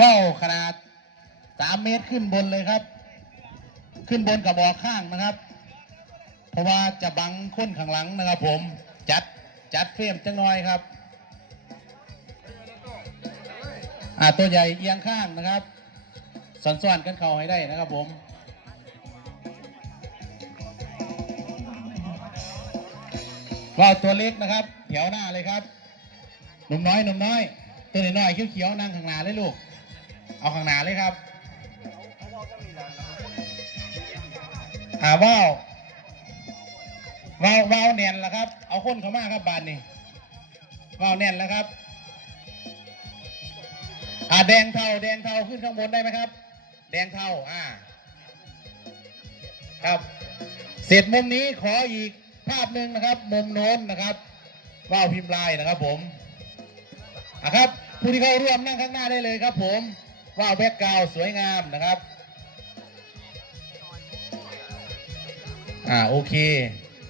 ว่าวขนาดสามเมตรขึ้นบนเลยครับ ขึ้นบนกับบอกข้างนะครับ เพราะว่าจะบังค้นข้างหลังนะครับผม จัดจัดเฟรมจังน้อยครับ อ่าตัวใหญ่เอียงข้างนะครับสอนๆกันเข่าให้ได้นะครับผม ว่าวตัวเล็กนะครับแถวหน้าเลยครับหนุ่มน้อยหนุ่มน้อย ตัวน้อยๆเขียวๆนั่งข้างหน้าเลยลูก เอาข้างหน้าเลยครับอ่าว่าวว่าวว่าวแน่นแล้วครับ เอาคนเข้ามาครับบานนี้ว่าวแน่นแล้วครับอ่าแดงเทาแดงเทาขึ้นข้างบนได้ไหมครับ แดงเทาอ่า ครับ เสร็จมุมนี้ขออีก ภาพหนึ่งนะครับมุมโน้นนะครับว่าวพิมพ์ลายนะครับผมอะครับผู้ที่เข้าร่วมนั่งข้างหน้าได้เลยครับผมว่าวแบ็กกราวสวยงามนะครับอ่าโอเค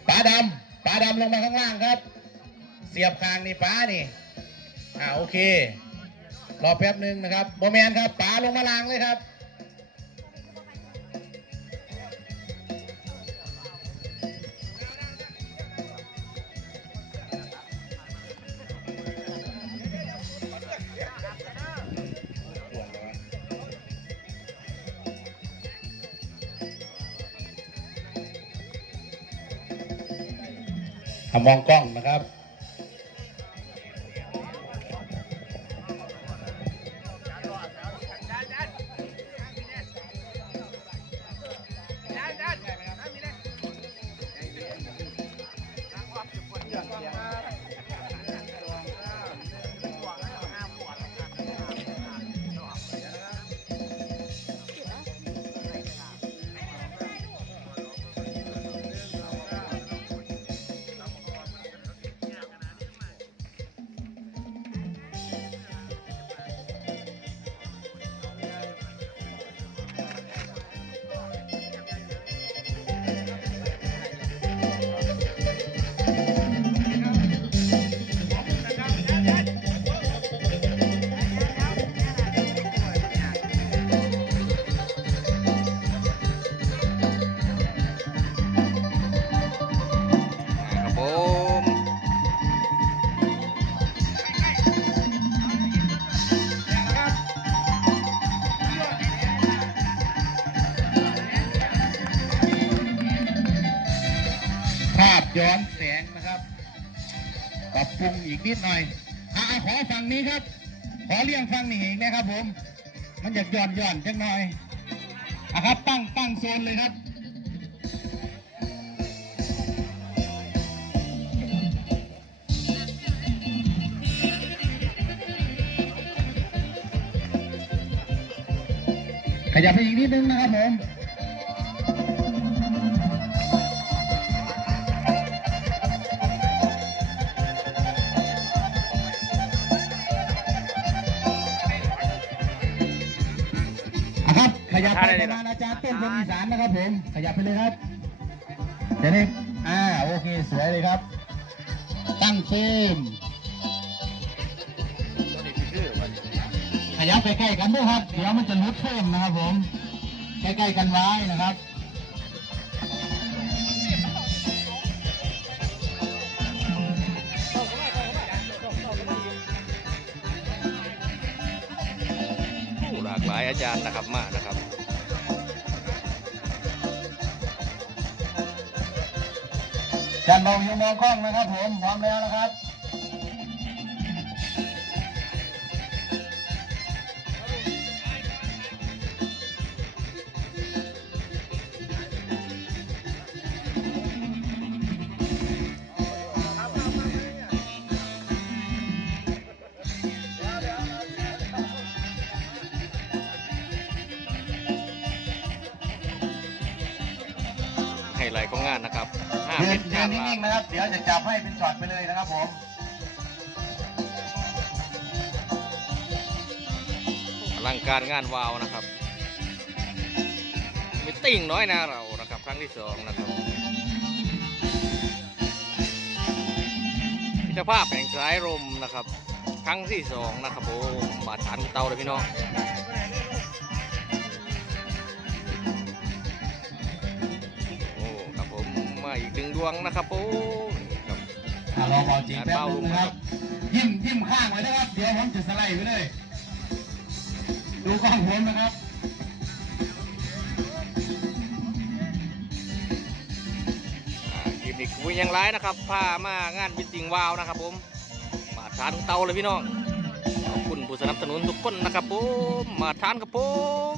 ป๋าดำป๋าดำลงมาข้างล่างครับ เสียบคางนี่ป๋านี่อ่าโอเครอแป๊บหนึ่งนะครับโมแมนครับป๋าลงมาล่างเลยครับ มองกล้องนะครับครับ ย้อนแสงนะครับปรับปรุงอีกนิดหน่อยอ่าขอฝั่งนี้ครับ ขอเลี่ยงฝั่งนี้อีกนะครับผม มันอยากย้อนย้อนจังหน่อยอะครับตั้งตั้งโซนเลยครับขยับไปอีกนิดนึงนะครับผม ขยับไปประมาณอาจารย์ต้นคนอีสานนะครับผมขยับไปเลยครับเดี๋ยวนี้อ่าโอเคสวยเลยครับ ตั้งเฟรมขยับไปใกล้กันด้วยครับ เดี๋ยวมันจะลุดเฟรมนะครับผมใกล้ๆกันไว้นะครับผู้หลากหลายอาจารย์นะครับมากนะครับ จันมองยังมองกล้องนะครับผมพร้อมแล้วนะครับไฮไลท์ของงานนะครับ ยืเม็นดยืงานนลานิ่งๆนะครับ เดี๋ยวจะจับให้เป็นช็อตไปเลยนะครับผมอลังการงานวาวนะครับมิตติ้งน้อยนาเรานะครับครั้งที่สองนะครับมิตรภาพแห่งสายลมนะครับ ครั้งที่สองนะครับผมมาฐานเตาเลยพี่น้อง อีกหนึ่งดวงนะครับผมนี่ครับ อะรอเบาจริงแป๊บนึงนะครับ ยิ้มยิ้มข้างไว้นะครับ เดี๋ยวผมจะสไลด์ไปเลย ดูกล้องผมนะครับ อ่าคลิปนี้คุยยังไรนะครับพามางานบินติงวาวนะครับผม มาทานเตาเลยพี่น้อง ขอบคุณผู้สนับสนุนทุกคนนะครับผม มาทานครับผม